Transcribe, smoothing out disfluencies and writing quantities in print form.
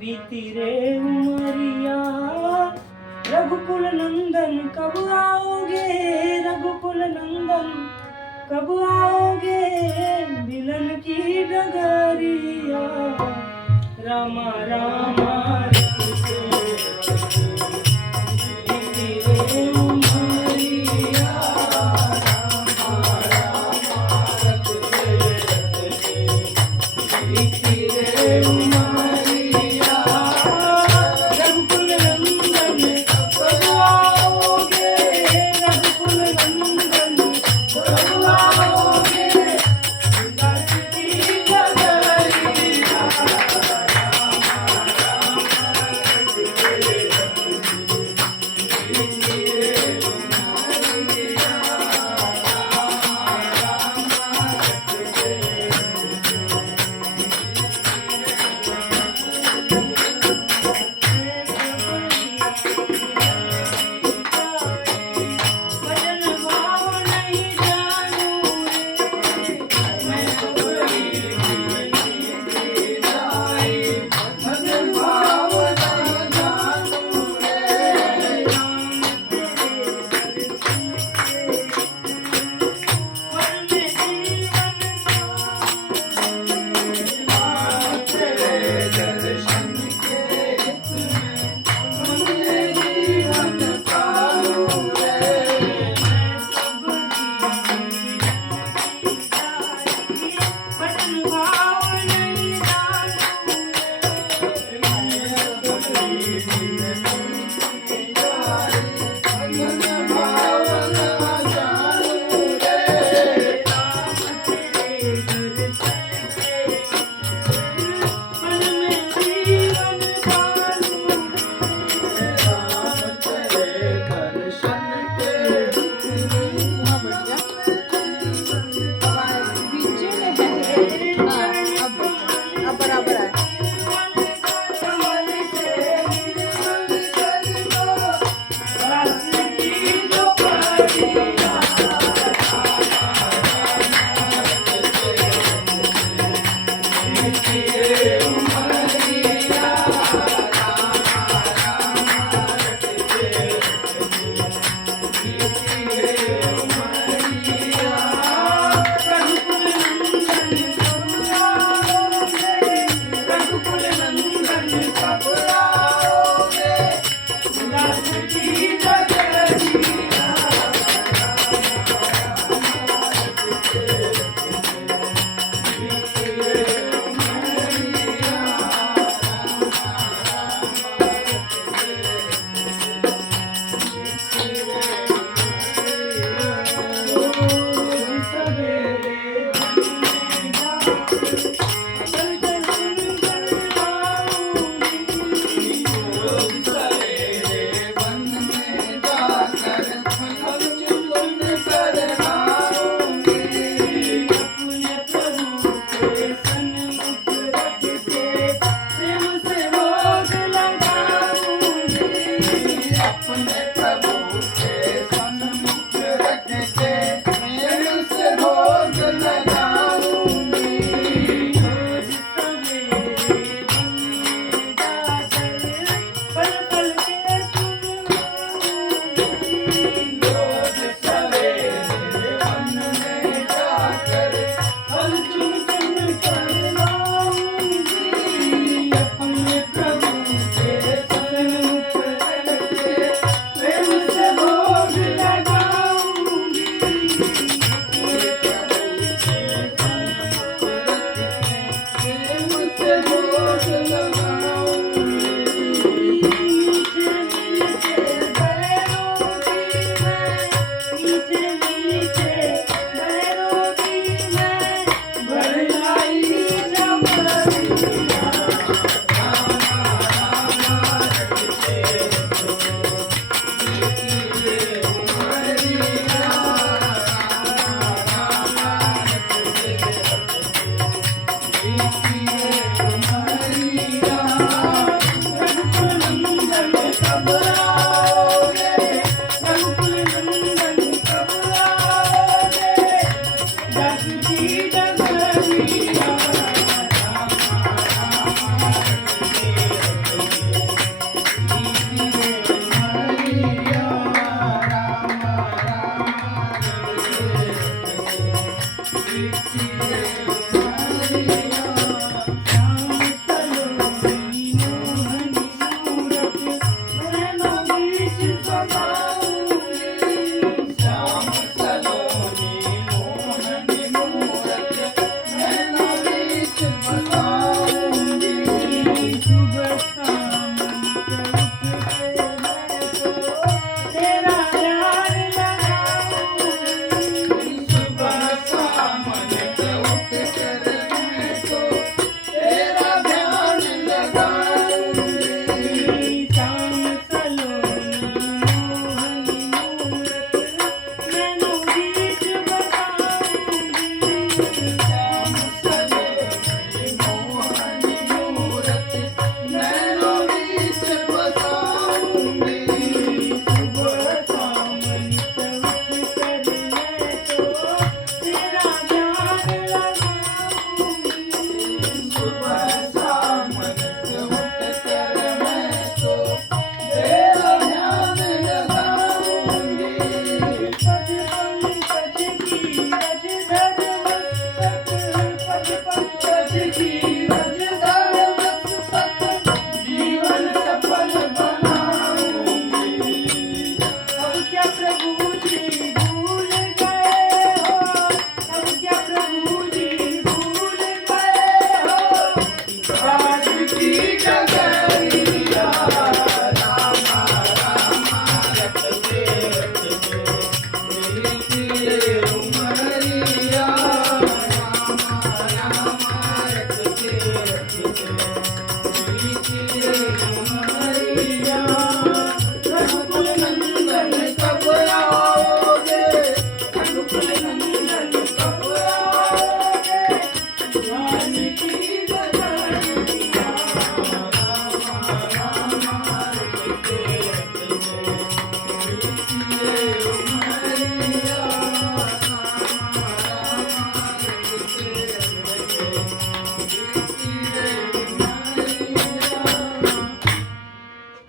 बीती रे उमरिया रघुकुल नंदन कब आओगे, रघुकुल नंदन कब आओगे, मिलन की डगरिया रामा रामा बीती रे उमरिया बीती रे उमरिया रघुकुल नंदन कब आओगे, रघुकुल नंदन कब आओगे, मिलन की डगरिया सुबह शाम नित उठ कर मैं तो तेरा ध्यान लगाऊंगी। पद पंकज की रज धर मस्तक, पद पंकज की रज धर मस्तक, जीवन सफल बनाऊंगी। अब क्या प्रभु जी भूल गए हो, अब क्या प्रभु जी भूल गए हो, राज की डगरिया रामा रामा रटते रटते बीती उमरिया, रामा रामा रटते रटते